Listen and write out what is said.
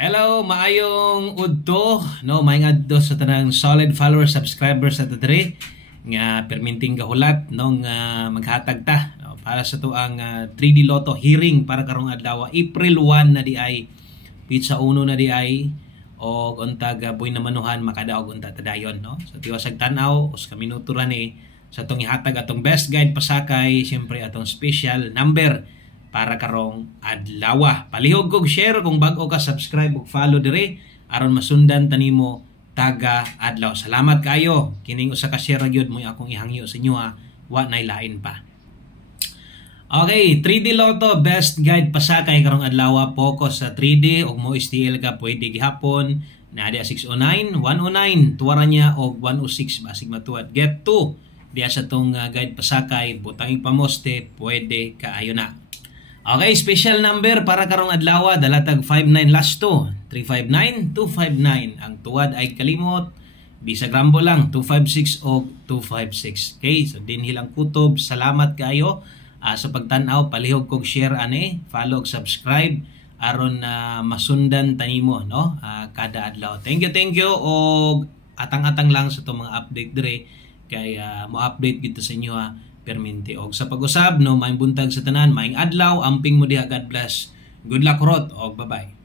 Hello, maayong udto, no, maayong adto sa tanang solid followers, subscribers sa diri nga perminting gahulat no nga maghatag ta no, para sa tuang 3D Lotto hearing para karong adlaw April 1 na di ay pizza uno na di ay o untag buy na manuhan makadaog unta tadayon no. So tiwasag tan-aw us ka minuto ra ni sa atong ihatag atong best guide pasakay, syempre atong special number para karong adlaw. Palihog kog share kung bag-o ka, subscribe ug follow dire aron masundan tanimo taga adlaw. Salamat kayo. Kining usa ka share gyud mo akong ihangyo sa inyo ha. Wa nay lain pa. Okay, 3D Lotto best guide pasakay karong adlaw, focus sa 3D ug mo STL ka pwede gihapon na dia 609, 109, tuwara niya og 106 basig matuad. Get 2 diya sa tong guide pasakay, butang pamoste pwede kaayo na. Okay, special number para karong adlaw, dalatag 59 last 2, 359, 259. Ang tuwad ay kalimot, bisag rambo lang, 256 o 256. Okay, so din hilang kutob, salamat kayo sa pagtanaw, palihog kog share ane, follow, subscribe, aron masundan tanimo no, kada adlaw. Thank you, og atang-atang lang sa itong mga update dire, kay mo-update gito sa inyo perminti. Og sa pag-usab no, maayong buntag sa tanan, maayong adlaw, amping mo diha, God bless. Good luck rot og bye-bye.